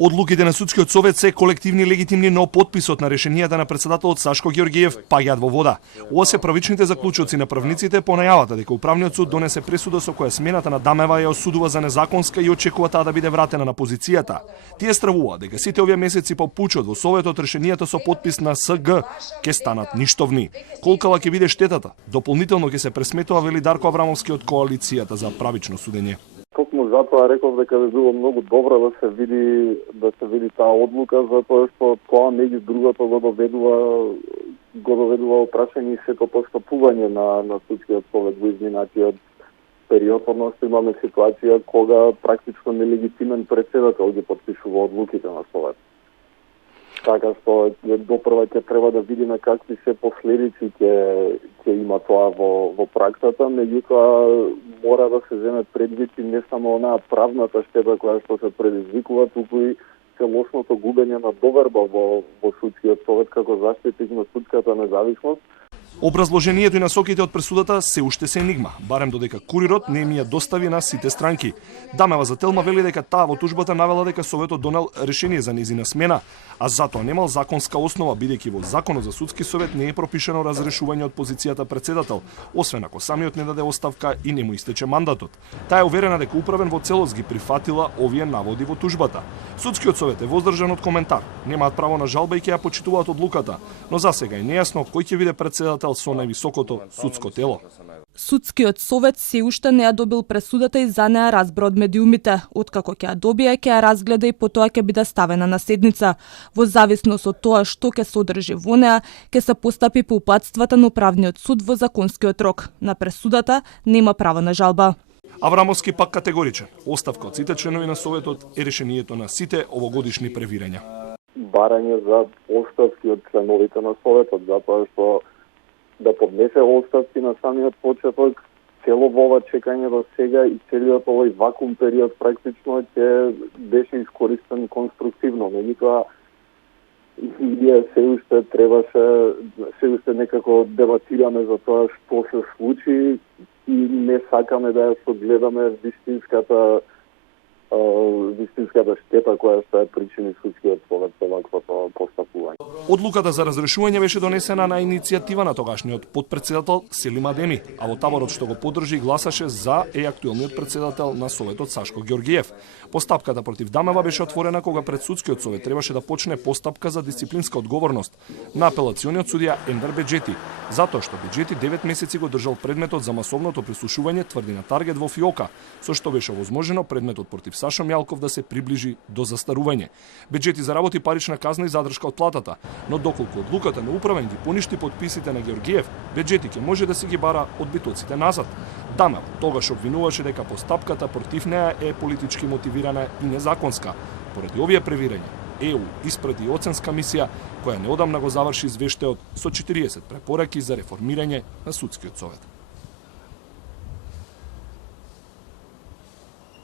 Одлуките на судскиот совет се колективни и легитимни, но подписот на решенијата на председателот Сашко Ѓоргиев паѓаат во вода. Ова се правичните заклучоци на правниците по најавата дека управниот суд донесе пресуда со која смената на Дамева ја осудува за незаконска и очекува таа да биде вратена на позицијата. Тие стравуваат дека сите овие месеци по пучот во советот решенијата со подпис на СГ ќе станат ништовни. Колкава ќе биде штетата? Дополнително ќе се пресметува, вели Дарко Аврамовски од коалицијата за правично судење. Токму затоа реков дека би било многу добро да се види таа одлука, затоа што тоа меѓу другото го доведува прашање и сето постапување на судскиот совет во изминатиот период, односно имаме ситуација кога практично нелегитимен председател ги подпишува одлуките на совет. Така што допрва ќе треба да видиме какви се последици ќе има тоа во праксата, меѓутоа мора да се земе предвид и не само онаа правната штета која што се предизвикува, туку и целосното губење на доверба во судскиот совет како заштитник на судската независност. Образложението и насоките од пресудата се уште се енигма, барем додека курирот не ми ја достави на сите странки. Дамева за Телма вели дека таа во тужбата навела дека советот донел решение за нејзина смена, а затоа немал законска основа, бидејќи во Законот за судски совет не е пропишано разрешување од позицијата председател, освен ако самиот не даде оставка и не му истече мандатот. Таа е уверена дека управен во целост ги прифатила овие наводи во тужбата. Судскиот совет е воздржан од коментар, немаат право на жалба и ќе ја почитуваат одлуката, но засега е нејасно кој ќе биде председател со највисокото судско тело. Судскиот совет се уште не ја добил пресудата и за неа разбра од медиумите. Откако ќе ја добие, ќе ја разгледа и потоа ќе биде ставена на седница. Во зависност од тоа што ќе содржи во неа, ќе се постапи по упатствата на управниот суд во законскиот рок. На пресудата нема право на жалба. Аврамовски пак категоричен. Оставка од сите членови на советот е решението на сите овогодишни превирања. Барање за оставки од членовите на советот, затоа што да поднесе оставки на самиот почеток, цело ова чекање до сега и целиот овој вакуум период практично ќе беше искористен конструктивно. Меѓутоа, ние се уште некако дебатираме за тоа што се случи и не сакаме да ја согледаме вистинската штета која што е причини судскиот совет за ваквото постапување. Одлуката за разрешување беше донесена на иницијатива на тогашниот потпредседател Селим Адеми, а во таборот што го поддржи гласаше за е актуелниот председател на советот Сашко Ѓоргиев. Постапката против Дамева беше отворена кога пред судскиот совет требаше да почне постапка за дисциплинска одговорност на апелациониот судија Енвер Беџети, затоа што Беџети 9 месеци го држал предметот за масовното прислушување, тврди на Таргет во ФИОКа, со што беше возможено предметот против Сашо Мјалков да се приближи до застарување. Беџети заработи парична казна и задршка од платата, но доколку одлуката на управен ги поништи подписите на Ѓоргиев, Беџети ќе може да се ги бара одбитоците назад. Дамев тогаш обвинуваше дека постапката против неа е политички мотивирана и незаконска. Поради овие превирања, ЕУ испрати оценска мисија која неодамна го заврши извештајот со 40 препораки за реформирање на судскиот совет.